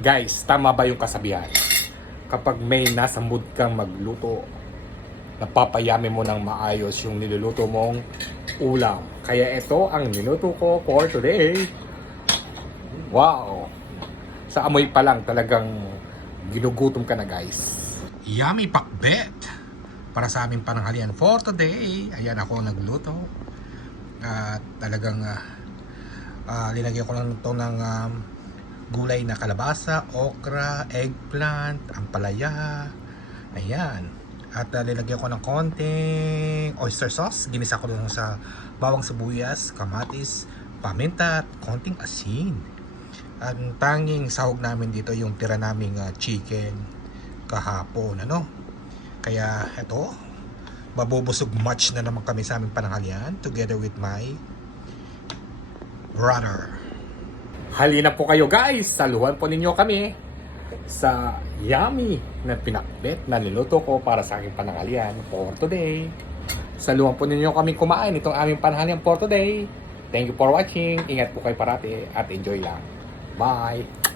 Guys, tama ba yung kasabihan? Kapag may nasa mood kang magluto, napapayami mo ng maayos yung niluluto mong ulam. Kaya ito ang niluto ko for today. Wow! Sa amoy pa lang talagang ginugutom ka na, guys. Yummy pakbet para sa aming pananghalian for today. Ayan ako nagluto. At talagang linagyan ko lang ito ng gulay na kalabasa, okra, eggplant, ampalaya. Ayan. At linagyan ko ng konting oyster sauce. Ginisa ko lang sa bawang sibuyas, kamatis, paminta at konting asin. Ang tanging sahog namin dito yung tira naming chicken kahapon, ano? Kaya eto, mabubusog match na naman kami sa aming pananghalian together with my brother. Halina po kayo, guys, saluhan po ninyo kami sa yummy na pinakbet na niluto ko para sa aking pananghalian for today. Saluhan po ninyo kami kumain itong aming pananghalian for today. Thank you for watching. Ingat po kayo parati at enjoy lang. Bye!